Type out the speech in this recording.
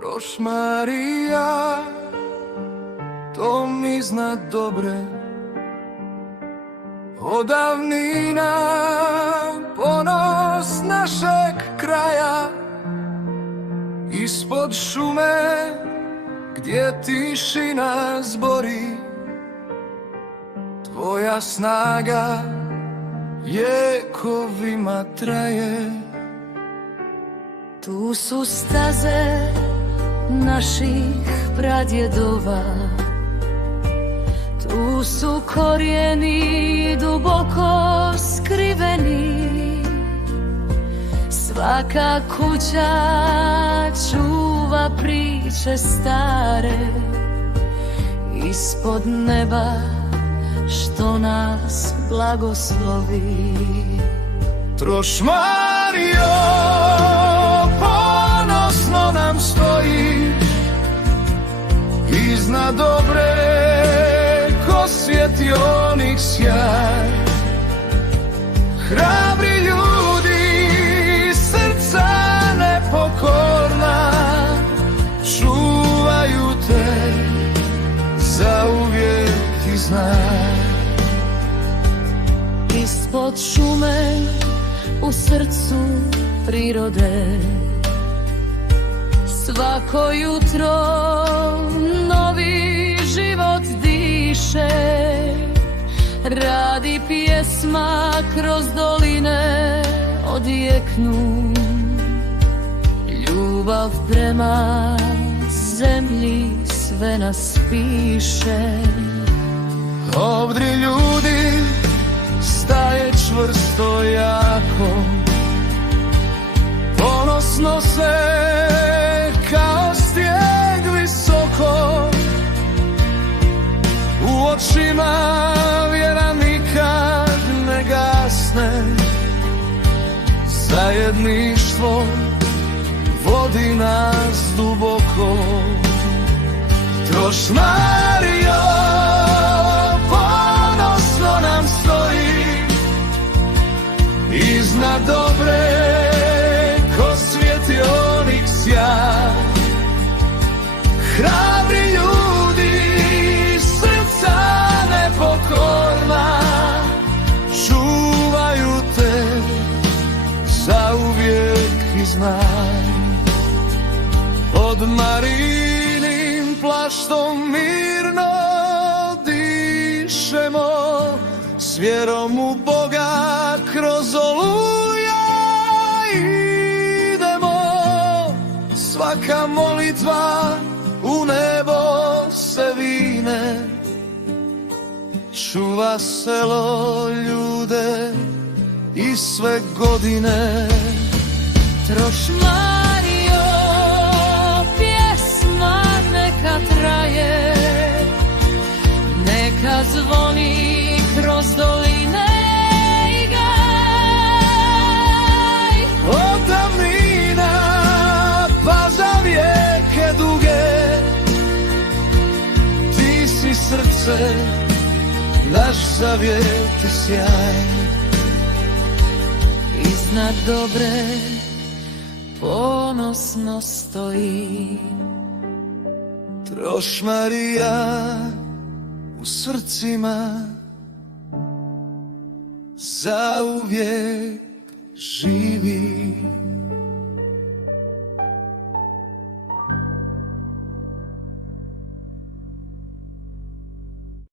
Trošmarija, to mi zna dobre, odavnina, ponos našeg kraja. Ispod šume, gdje tišina zbori, tvoja snaga vjekovima traje. Tu su staze naših pradjedova, tu su korijeni duboko skriveni. Svaka kuća čuva priče stare ispod neba što nas blagoslovi. Trošmario, ponosno nam stoji iznad dobre ko svjetionik sjaj. Hrabri ljudi, srca nepokorna, čuvaju te zauvijek i znaj. Ispod šume, u srcu prirode, svako jutro novi život diše. Radi pjesma kroz doline odjeknu, ljubav prema zemlji sve nas piše. Obdri ljudi, staje čvrsto jako, ponosno se kao stijeg visoko. U očima vjera nikad ne gasne, zajedništvo vodi nas duboko. Trošmario, ponosno nam stoji iznad dobre ko svjetionik sjaj. Hrabri ljudi, srca nepokorna, čuvaju te zauvijek i znaj. Pod Marijinim plaštom mirno dišemo, s vjerom u Boga kroz oluja idemo. Svaka molitva u nebo se vine, čuva selo ljude i sve godine. Trošmario, pjesma neka traje, neka zvoni kroz doline i gaj. Od davnina pa za vijeke duge, ti si srce, naš zavjet i sjaj. Iznad dobre ponosno stoji. Trošmarija u srcima zauvijek živi.